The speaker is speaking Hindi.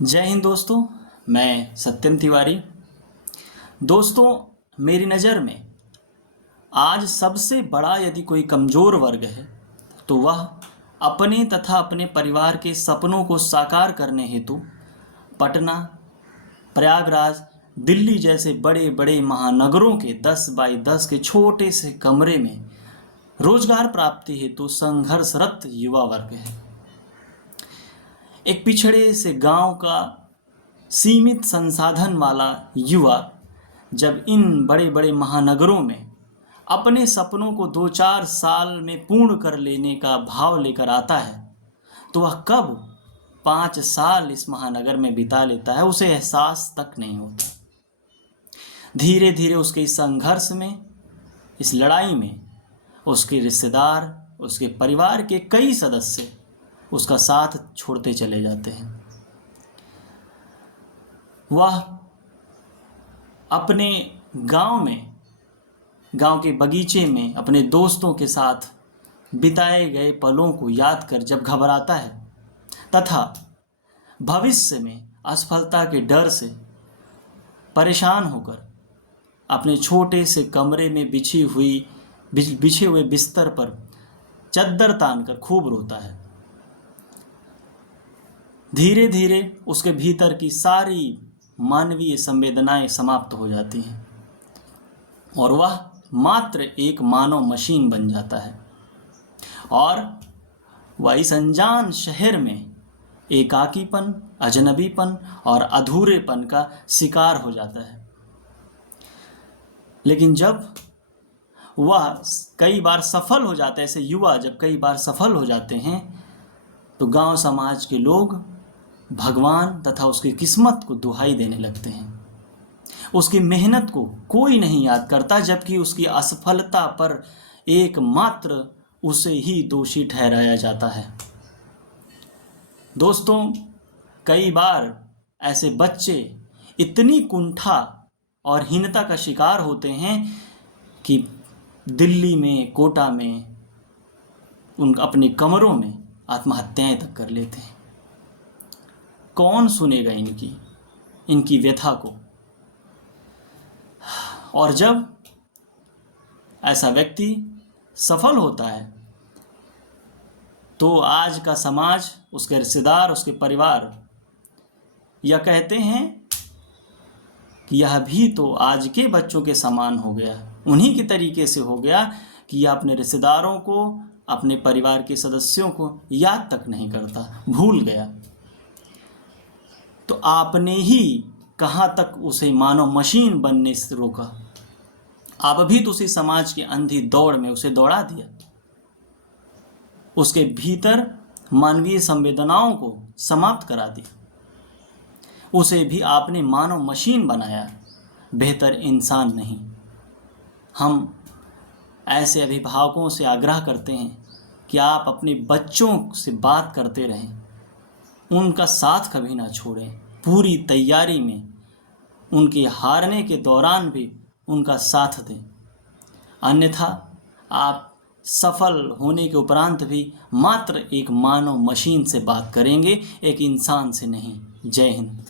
जय हिंद दोस्तों, मैं सत्यम तिवारी। दोस्तों, मेरी नज़र में आज सबसे बड़ा यदि कोई कमज़ोर वर्ग है तो वह अपने तथा अपने परिवार के सपनों को साकार करने हेतु पटना, प्रयागराज, दिल्ली जैसे बड़े बड़े महानगरों के 10 बाई 10 के छोटे से कमरे में रोजगार प्राप्ति हेतु संघर्षरत युवा वर्ग है। एक पिछड़े से गांव का सीमित संसाधन वाला युवा जब इन बड़े बड़े महानगरों में अपने सपनों को 2-4 साल में पूर्ण कर लेने का भाव लेकर आता है तो वह कब 5 साल इस महानगर में बिता लेता है उसे एहसास तक नहीं होता। धीरे धीरे उसके इस संघर्ष में, इस लड़ाई में उसके रिश्तेदार, उसके परिवार के कई सदस्य उसका साथ छोड़ते चले जाते हैं। वह अपने गांव में, गांव के बगीचे में अपने दोस्तों के साथ बिताए गए पलों को याद कर जब घबराता है तथा भविष्य में असफलता के डर से परेशान होकर अपने छोटे से कमरे में बिछे हुए बिस्तर पर चद्दर तानकर खूब रोता है, धीरे धीरे उसके भीतर की सारी मानवीय संवेदनाएं समाप्त हो जाती हैं और वह मात्र एक मानव मशीन बन जाता है और वह इस अनजान शहर में एकाकीपन, अजनबीपन और अधूरेपन का शिकार हो जाता है। लेकिन जब वह कई बार सफल हो जाते हैं, ऐसे युवा जब कई बार सफल हो जाते हैं तो गांव समाज के लोग भगवान तथा उसकी किस्मत को दुहाई देने लगते हैं। उसकी मेहनत को कोई नहीं याद करता, जबकि उसकी असफलता पर एकमात्र उसे ही दोषी ठहराया जाता है। दोस्तों, कई बार ऐसे बच्चे इतनी कुंठा और हीनता का शिकार होते हैं कि दिल्ली में, कोटा में, अपने कमरों में आत्महत्याएं तक कर लेते हैं। कौन सुनेगा इनकी व्यथा को? और जब ऐसा व्यक्ति सफल होता है तो आज का समाज, उसके रिश्तेदार, उसके परिवार यह कहते हैं कि यह भी तो आज के बच्चों के समान हो गया, उन्हीं के तरीके से हो गया कि यह अपने रिश्तेदारों को, अपने परिवार के सदस्यों को याद तक नहीं करता, भूल गया। तो आपने ही कहाँ तक उसे मानव मशीन बनने से रोका? आप भी तो उसी समाज की अंधी दौड़ में उसे दौड़ा दिया। उसके भीतर मानवीय संवेदनाओं को समाप्त करा दिया। उसे भी आपने मानव मशीन बनाया, बेहतर इंसान नहीं। हम ऐसे अभिभावकों से आग्रह करते हैं कि आप अपने बच्चों से बात करते रहें, उनका साथ कभी ना छोड़ें, पूरी तैयारी में, उनके हारने के दौरान भी उनका साथ दें। अन्यथा आप सफल होने के उपरांत भी मात्र एक मानव मशीन से बात करेंगे, एक इंसान से नहीं। जय हिंद।